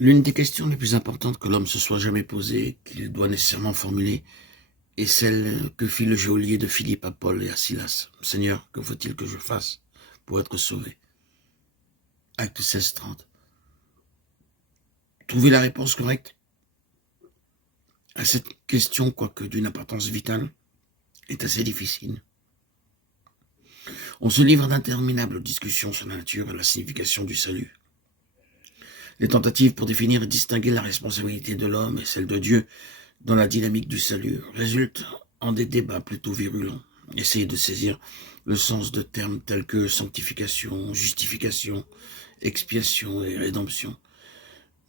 L'une des questions les plus importantes que l'homme se soit jamais posée, qu'il doit nécessairement formuler, est celle que fit le geôlier de Philippe à Paul et à Silas. « Seigneur, que faut-il que je fasse pour être sauvé ?» Acte 16, 30. Trouver la réponse correcte à cette question, quoique d'une importance vitale, est assez difficile. On se livre d'interminables discussions sur la nature et la signification du salut. Les tentatives pour définir et distinguer la responsabilité de l'homme et celle de Dieu dans la dynamique du salut résultent en des débats plutôt virulents. Essayer de saisir le sens de termes tels que sanctification, justification, expiation et rédemption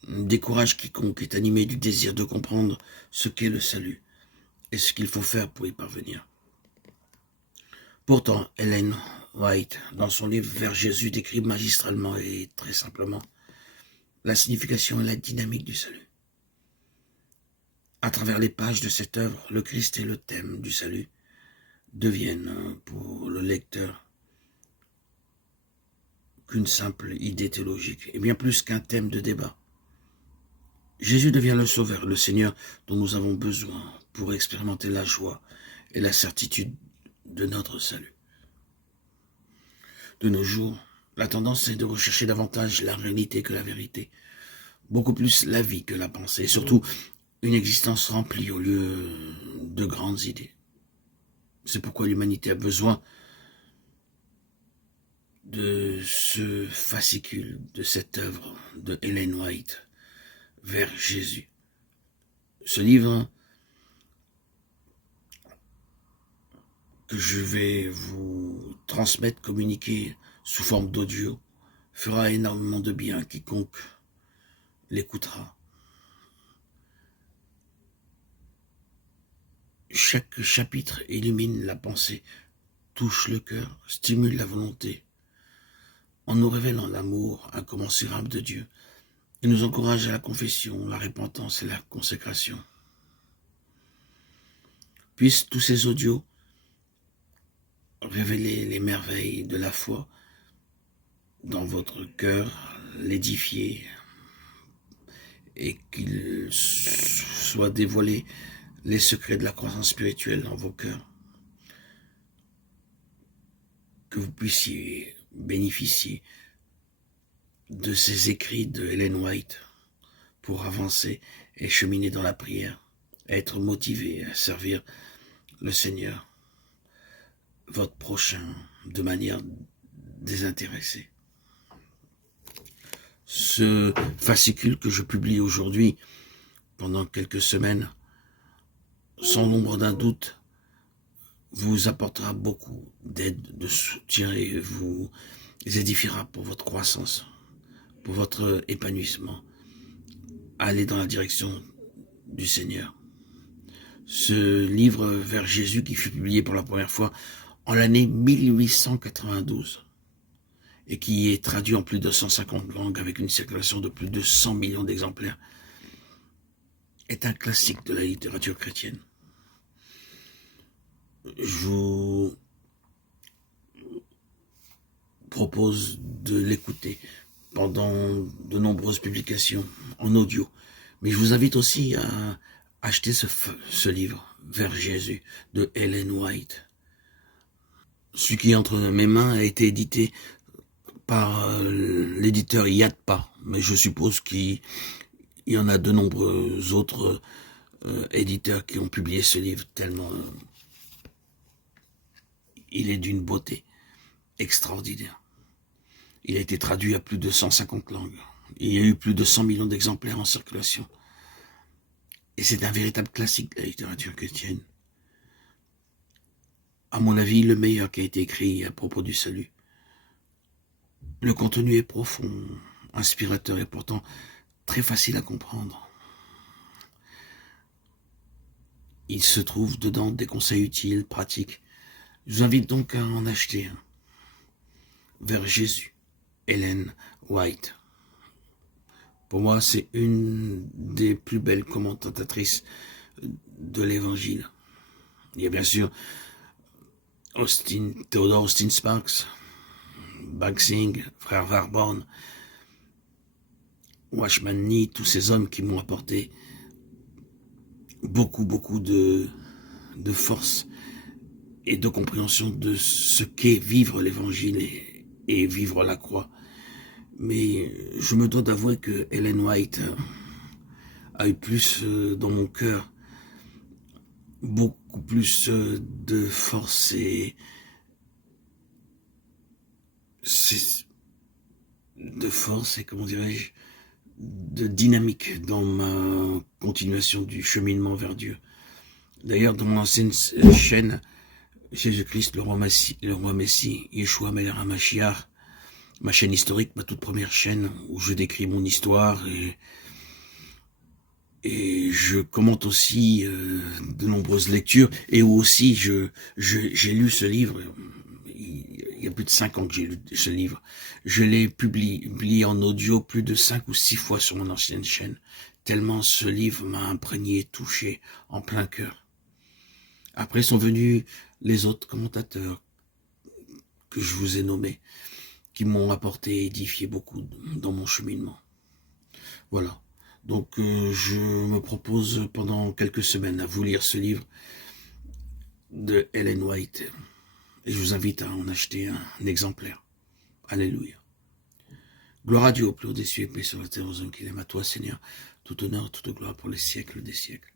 décourage quiconque est animé du désir de comprendre ce qu'est le salut et ce qu'il faut faire pour y parvenir. Pourtant, Ellen White, dans son livre Vers Jésus, décrit magistralement et très simplement la signification et la dynamique du salut. À travers les pages de cette œuvre, le Christ et le thème du salut deviennent pour le lecteur qu'une simple idée théologique, et bien plus qu'un thème de débat. Jésus devient le Sauveur, le Seigneur dont nous avons besoin pour expérimenter la joie et la certitude de notre salut. De nos jours, la tendance est de rechercher davantage la réalité que la vérité, beaucoup plus la vie que la pensée, et surtout une existence remplie au lieu de grandes idées. C'est pourquoi l'humanité a besoin de ce fascicule, de cette œuvre de Ellen White, Vers Jésus. Ce livre que je vais vous transmettre, communiquer sous forme d'audio, fera énormément de bien à quiconque l'écoutera. Chaque chapitre illumine la pensée, touche le cœur, stimule la volonté, en nous révélant l'amour incommensurable de Dieu, et nous encourage à la confession, la repentance et la consécration. Puissent tous ces audios révéler les merveilles de la foi dans votre cœur, l'édifier, et qu'il soit dévoilé les secrets de la croissance spirituelle dans vos cœurs, que vous puissiez bénéficier de ces écrits de Ellen White pour avancer et cheminer dans la prière, être motivé à servir le Seigneur, votre prochain, de manière désintéressée. Ce fascicule que je publie aujourd'hui, pendant quelques semaines, sans l'ombre d'un doute, vous apportera beaucoup d'aide, de soutien et vous édifiera pour votre croissance, pour votre épanouissement. Allez dans la direction du Seigneur. Ce livre Vers Jésus qui fut publié pour la première fois en l'année 1892 et qui est traduit en plus de 150 langues avec une circulation de plus de 100 millions d'exemplaires est un classique de la littérature chrétienne. Je vous propose de l'écouter pendant de nombreuses publications en audio. Mais je vous invite aussi à acheter ce livre, Vers Jésus, de Ellen White. Celui qui est entre mes mains a été édité par l'éditeur Yatpa, mais je suppose qu'il y en a de nombreux autres éditeurs qui ont publié ce livre, tellement il est d'une beauté extraordinaire. Il a été traduit à plus de 150 langues. Il y a eu plus de 100 millions d'exemplaires en circulation. Et c'est un véritable classique de la littérature chrétienne. À mon avis, le meilleur qui a été écrit à propos du salut. Le contenu est profond, inspirateur et pourtant très facile à comprendre. Il se trouve dedans des conseils utiles, pratiques. Je vous invite donc à en acheter un. Vers Jésus, Ellen White. Pour moi, c'est une des plus belles commentatrices de l'Évangile. Il y a bien sûr Theodore Austin Sparks, Bagsing, frère Warborn, Watchman Nee, tous ces hommes qui m'ont apporté beaucoup de force et de compréhension de ce qu'est vivre l'évangile et vivre la croix. Mais je me dois d'avouer que Ellen White a eu plus dans mon cœur, beaucoup plus de force et comment dirais-je, de dynamique dans ma continuation du cheminement vers Dieu. D'ailleurs, dans mon ancienne chaîne, Jésus-Christ, le roi Messie, Yeshua Melech HaMashiach, ma chaîne historique, ma toute première chaîne, où je décris mon histoire et je commente aussi de nombreuses lectures, et où aussi j'ai lu ce livre. Il y a plus de 5 ans que j'ai lu ce livre. Je l'ai publié en audio plus de 5 ou 6 fois sur mon ancienne chaîne, tellement ce livre m'a imprégné, touché, en plein cœur. Après sont venus les autres commentateurs que je vous ai nommés, qui m'ont apporté et édifié beaucoup dans mon cheminement. Voilà. Donc je me propose pendant quelques semaines à vous lire ce livre de Ellen White. Et je vous invite à en acheter un exemplaire. Alléluia. Gloire à Dieu au plus haut des cieux et paix sur la terre aux hommes qu'il aime. À toi, Seigneur, tout honneur, toute gloire pour les siècles des siècles.